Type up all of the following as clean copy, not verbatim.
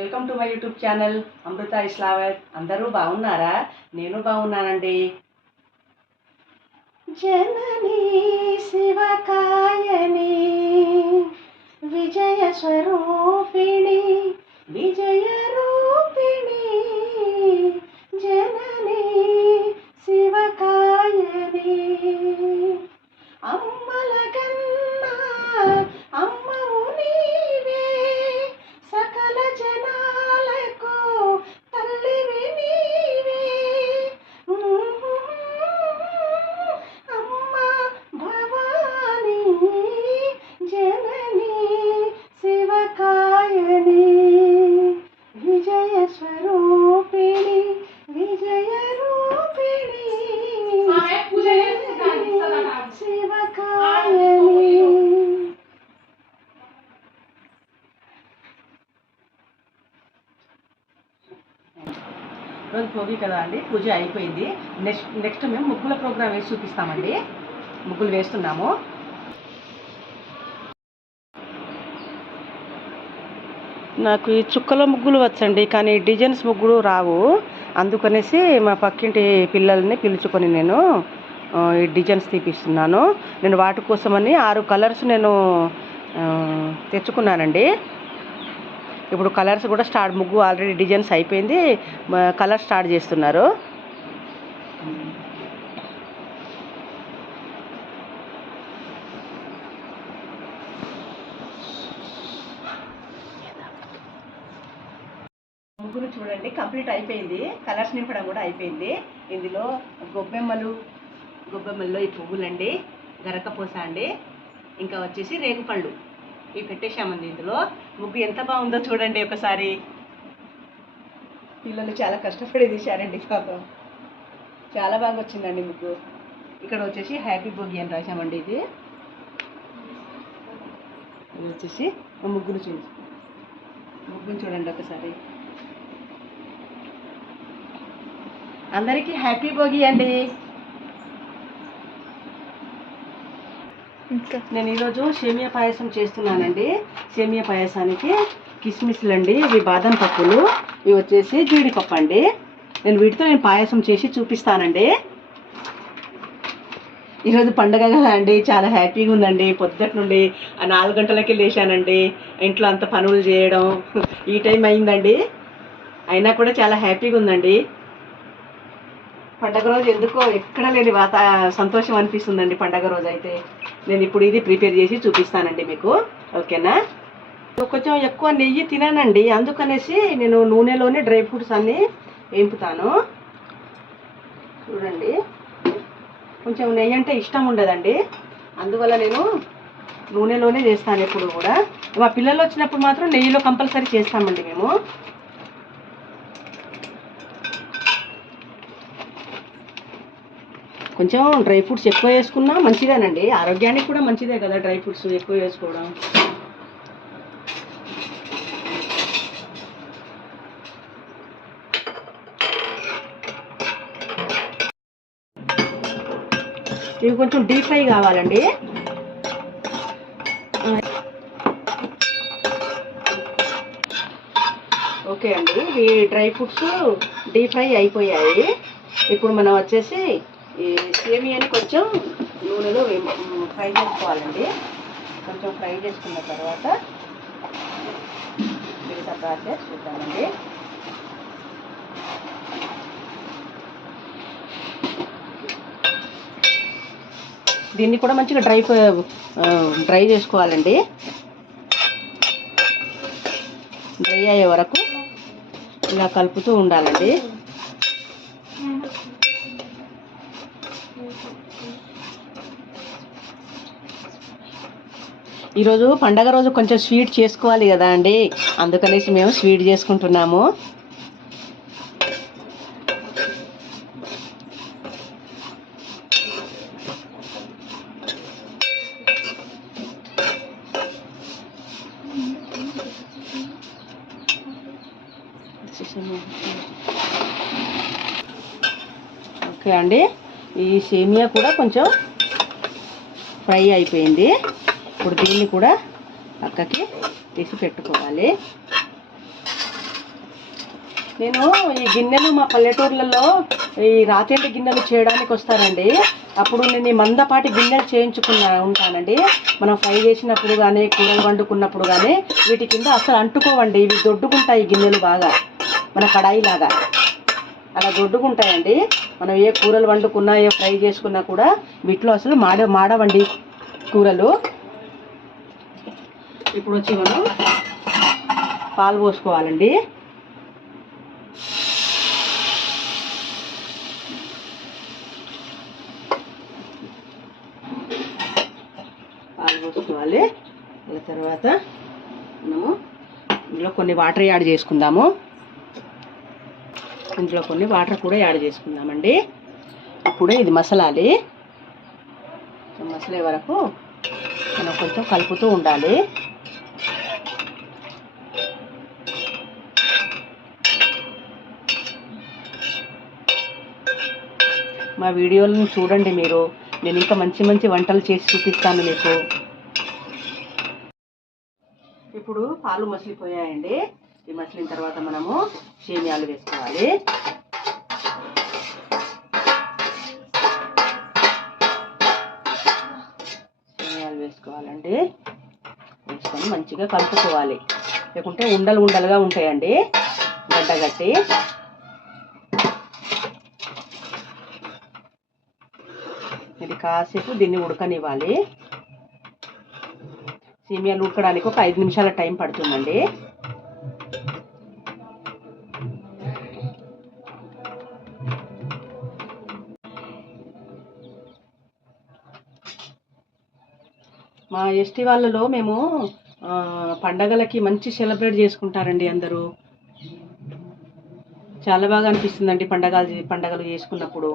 Welcome to my YouTube channel Amrutha Islavath. అందరూ బాగున్నారా? నేను బాగున్నానండి. జననీ శివకాయని విజయ స్వరూపిణి విజయ రూపిణి జననీ శివకాయని అమ్మల కన్నా అమ్మవు నీవే సకల జనాలకు తల్లివి నీవే అమ్మ భవానీ జననీ శివకాయని విజయ స్వరూపిణి విజయ రూపిణి శివకాయని. రోజు భోగి కదా అండి, పూజ అయిపోయింది. నెక్స్ట్ మేము ముగ్గుల ప్రోగ్రామ్ వేసి చూపిస్తామండి. ముగ్గులు వేస్తున్నాము. నాకు ఈ చుక్కల ముగ్గులు వచ్చండి, కానీ డిజైన్స్ ముగ్గులు రావు. అందుకనేసి మా పక్కింటి పిల్లల్ని పిలుచుకొని నేను ఈ డిజైన్స్ తీపిస్తున్నాను. నేను వాటి కోసమని 6 కలర్స్ నేను తెచ్చుకున్నానండి. ఇప్పుడు కలర్స్ కూడా ముగ్గు ఆల్రెడీ డిజైన్స్ అయిపోయింది, కలర్ స్టార్ట్ చేస్తున్నారు. ముగ్గురు చూడండి కంప్లీట్ అయిపోయింది. కలర్స్ నింపడం కూడా అయిపోయింది. ఇందులో గొబ్బెమ్మల్లో ఈ పువ్వులండి, గరకపోస అండి, ఇంకా వచ్చేసి రేగుపళ్ళు ఇవి పెట్టేశామండి. ఇందులో ముగ్గు ఎంత బాగుందో చూడండి ఒకసారి. పిల్లలు చాలా కష్టపడి తీశారండి పాపం. చాలా బాగా వచ్చిందండి ముగ్గు. ఇక్కడ వచ్చేసి హ్యాపీ భోగి అని రాశామండి. ఇది వచ్చేసి ముగ్గును చూడండి ఒకసారి. అందరికీ హ్యాపీ భోగి అండి. నేను ఈరోజు సేమియా పాయసం చేస్తున్నానండి. సేమియా పాయసానికి కిస్మిస్లు అండి, ఇవి బాదం పప్పులు, ఇవి వచ్చేసి జీడిపప్పు అండి. వీటితో పాయసం చేసి చూపిస్తానండి. ఈరోజు పండగ కదా అండి, చాలా హ్యాపీగా ఉందండి. పొద్దుట నుండి 4 గంటలకి లేచానండి. ఇంట్లో అంత పనులు చేయడం ఈ టైం అయిందండి. అయినా కూడా చాలా హ్యాపీగా ఉందండి. పండగ రోజు ఎందుకో ఎక్కడ లేని సంతోషం అనిపిస్తుందండి. పండగ రోజు అయితే నేను ఇప్పుడు ఇది ప్రిపేర్ చేసి చూపిస్తానండి మీకు, ఓకేనా? కొంచెం ఎక్కువ నెయ్యి తినానండి, అందుకనేసి నేను నూనెలోనే డ్రై ఫ్రూట్స్ అన్నీ వేపుతాను. చూడండి, కొంచెం నెయ్యి అంటే ఇష్టం ఉండదండి, అందువల్ల నేను నూనెలోనే చేస్తాను ఎప్పుడు కూడా. మా పిల్లలు వచ్చినప్పుడు మాత్రం నెయ్యిలో కంపల్సరీ చేస్తామండి మేము. కొంచెం డ్రై ఫ్రూట్స్ ఎక్కువ వేసుకున్నా మంచిదేనండి, ఆరోగ్యానికి కూడా మంచిదే కదా డ్రై ఫ్రూట్స్ ఎక్కువ వేసుకోవడం. ఇవి కొంచెం డీప్ ఫ్రై కావాలండి. ఓకే అండి, ఈ డ్రై ఫ్రూట్స్ డీప్ ఫ్రై అయిపోయాయి. ఇప్పుడు మనం వచ్చేసి ఈ సేమియాని కొంచెం నూనెలో ఫ్రై చేసుకోవాలండి. కొంచెం ఫ్రై చేసుకున్న తర్వాత మిగతా ప్రాసెస్ చూద్దామండి. దీన్ని కూడా మంచిగా డ్రై చేసుకోవాలండి. డ్రై అయ్యే వరకు ఇలా కలుపుతూ ఉండాలండి. ఈరోజు పండగ రోజు కొంచెం స్వీట్ చేసుకోవాలి కదా అండి, అందుకనేసి మేము స్వీట్ చేసుకుంటున్నాము. ఓకే అండి, ఈ సేమియా కూడా కొంచెం ఫ్రై అయిపోయింది. ఇప్పుడు దీన్ని కూడా పక్కకి తీసి పెట్టుకోవాలి. నేను ఈ గిన్నెలు మా పల్లెటూర్లలో ఈ రాతేంటి గిన్నెలు చేయడానికి వస్తారండి. అప్పుడు నేను ఈ మందపాటి గిన్నెలు ఉంటానండి. మనం ఫ్రై చేసినప్పుడు కానీ కూరలు వండుకున్నప్పుడు కానీ వీటి కింద అసలు అంటుకోవండి. ఇవి దొడ్డుకుంటాయి గిన్నెలు బాగా, మన కడాయిలాగా అలా దొడ్డుకుంటాయండి. మనం ఏ కూరలు వండుకున్నా ఏ ఫ్రై చేసుకున్నా కూడా వీటిలో అసలు మాడవండి కూరలు. ఇప్పుడు వచ్చి మనం పాలు పోసుకోవాలండి. పాలు పోసుకోవాలి. ఆ తర్వాత మనము ఇందులో కొన్ని వాటర్ యాడ్ చేసుకుందాము. ఇందులో కొన్ని వాటర్ కూడా యాడ్ చేసుకుందామండి. ఇప్పుడే ఇది మసలాలి. మసలే వరకు మనం కొంచెం కలుపుతూ ఉండాలి. మా వీడియోలను చూడండి మీరు. నేను ఇంకా మంచి మంచి వంటలు చేసి చూపిస్తాను మీకు. ఇప్పుడు పాలు మసిలిపోయాయండి. ఈ మసిలిన తర్వాత మనము సేమియాలు వేసుకోవాలి. సేమియాలు వేసుకోవాలండి. వేసుకొని మంచిగా కలుపుకోవాలి, లేకుంటే ఉండలు ఉండలుగా ఉంటాయండి గడ్డగట్టి. ఇది కాసేపు దీన్ని ఉడకనివ్వాలి. సేమియాలు ఉడకడానికి ఒక 5 నిమిషాల టైం పడుతుందండి. మా ఎస్టీ వాళ్ళలో మేము పండగలకి మంచి సెలబ్రేట్ చేసుకుంటారండి. అందరూ చాలా బాగా అనిపిస్తుందండి పండగలు చేసుకున్నప్పుడు.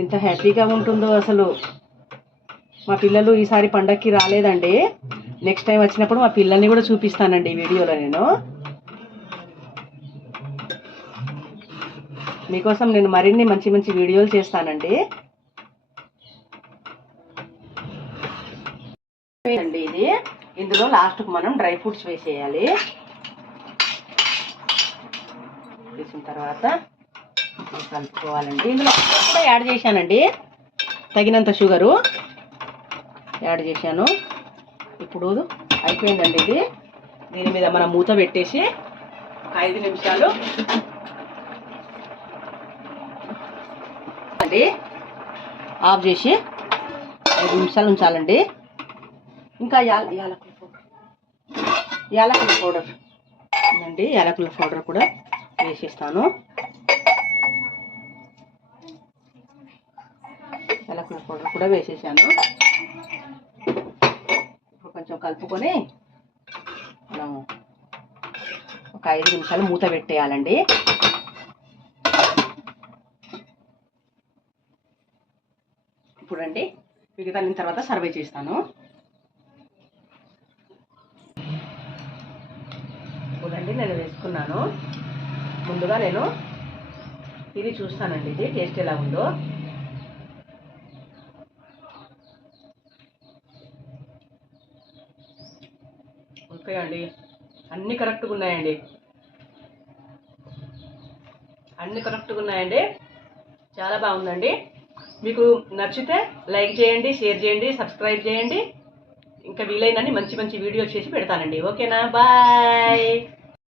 ఎంత హ్యాపీగా ఉంటుందో అసలు. మా పిల్లలు ఈసారి పండగకి రాలేదండి. నెక్స్ట్ టైం వచ్చినప్పుడు మా పిల్లల్ని కూడా చూపిస్తానండి ఈ వీడియోలో. నేను మీకోసం మరిన్ని మంచి మంచి వీడియోలు చేస్తానండి. అండి ఇది ఇందులో లాస్ట్కు మనం డ్రై ఫ్రూట్స్ వేసేయాలి. వేసిన తర్వాత కలుపుకోవాలండి. ఇందులో కూడా యాడ్ చేశానండి, తగినంత షుగరు యాడ్ చేశాను. ఇప్పుడు అయిపోయిందండి ఇది. దీని మీద మనం మూత పెట్టేసి 5 నిమిషాలు అది ఆఫ్ చేసి 5 నిమిషాలు ఉంచాలండి. ఇంకా యాలకుల పౌడర్ ఉందండి. యాలకుల పౌడర్ కూడా వేసేస్తాను. యాలకుల పౌడర్ కూడా వేసేసాను. ఇప్పుడు కొంచెం కలుపుకొని మనం ఒక 5 నిమిషాలు మూత పెట్టేయాలండి. ఇప్పుడండి మిగతా తర్వాత సర్వ్ చేస్తాను. చూడండి నేను వేసుకున్నాను. ముందుగా నేను ఇది చూస్తానండి, ఇది టేస్ట్ ఎలా ఉందో. ఓకే అండి, అన్నీ కరెక్ట్గా ఉన్నాయండి. చాలా బాగుందండి. మీకు నచ్చితే లైక్ చేయండి, షేర్ చేయండి, సబ్స్క్రైబ్ చేయండి. ఇంకా వీలైనన్ని మంచి మంచి వీడియోస్ చేసి పెడతానండి. ఓకేనా? బాయ్.